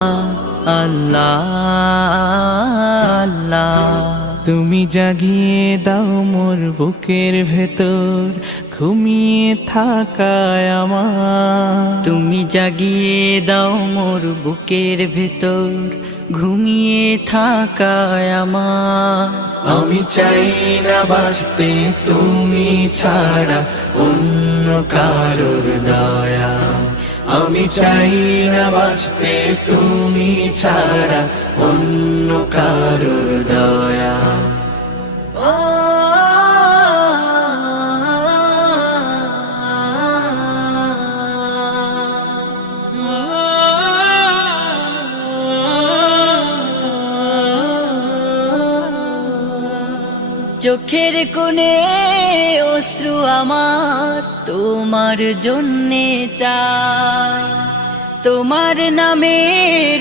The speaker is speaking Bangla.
আল্লাহ আল্লাহ, তুমি জাগিয়ে দাও মোর বুকের ভেতর ঘুমিয়ে থাকায় আমার। তুমি জাগিয়ে দাও মোর বুকের ভেতর ঘুমিয়ে থাকায় আমার। আমি চাই না বাঁচতে তুমি ছাড়া অন্য কারোর দয়া। আমি চাই না বাঁচতে তুমি ছাড়া অন্য কারোর দয়া। চোখের কোণে অশ্রু আমার তোমার জন্যে চাই, তোমার নামে